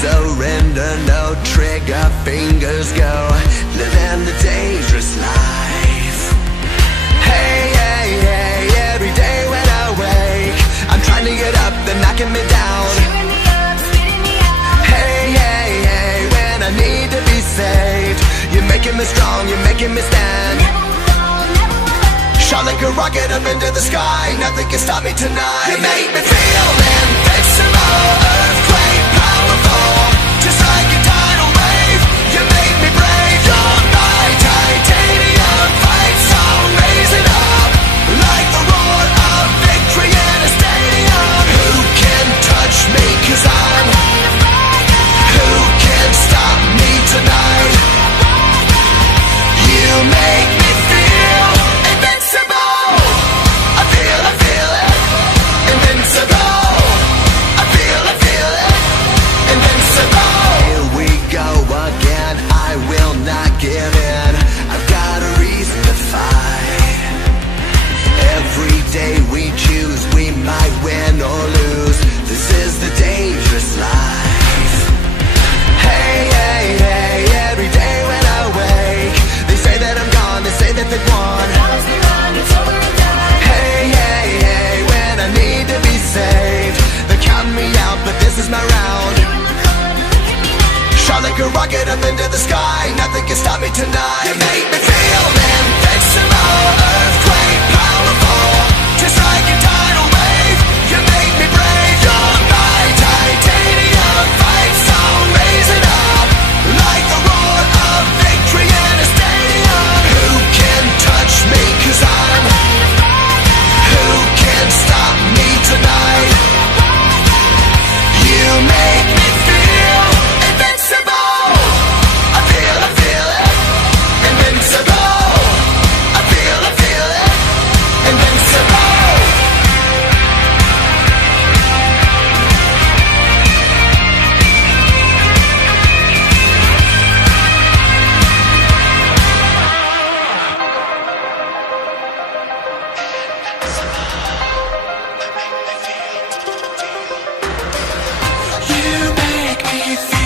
surrender, no trigger fingers go, living the dangerous life. Hey, hey, hey, every day when I wake, I'm trying to get up, they're knocking me down. Cheering me up, spitting me out. Hey, hey, hey, when I need to be saved, you're making me strong, you're making me stand. Never will fall, never will hurt. Shot like a rocket up into the sky, nothing can stop me tonight. You make me feel invincible, earthquake powerful, just like a tidal wave. You make me brave, you're my titanium fight song, raising up like the roar of victory in a stadium. Who can touch me, 'cause I'm who can stop me tonight? You make me feel invincible. I feel it, invincible. I feel it, invincible. Here we go again, I will not give in. I've got a reason to fight. Every day we choose, we might win or lose. This is the dangerous life. Hey, hey, hey, every day when I wake, they say that I'm gone, they say that they've won. Follows me around, it's over and done. Hey, hey, hey, when I need to be saved, they're counting me out, but this is my round. You're in the cold, look at me now. Shot like a rocket up into the sky, nothing can stop me tonight. You make me feel invincible, earthquake powerful, just like a tidal wave. You make me brave, you're my titanium fight song, raising up like the roar of victory in a stadium. Who can touch me, 'cause I'm who can stop me tonight? You make me feel invincible. I feel it, invincible. I feel it, invincible. You make me feel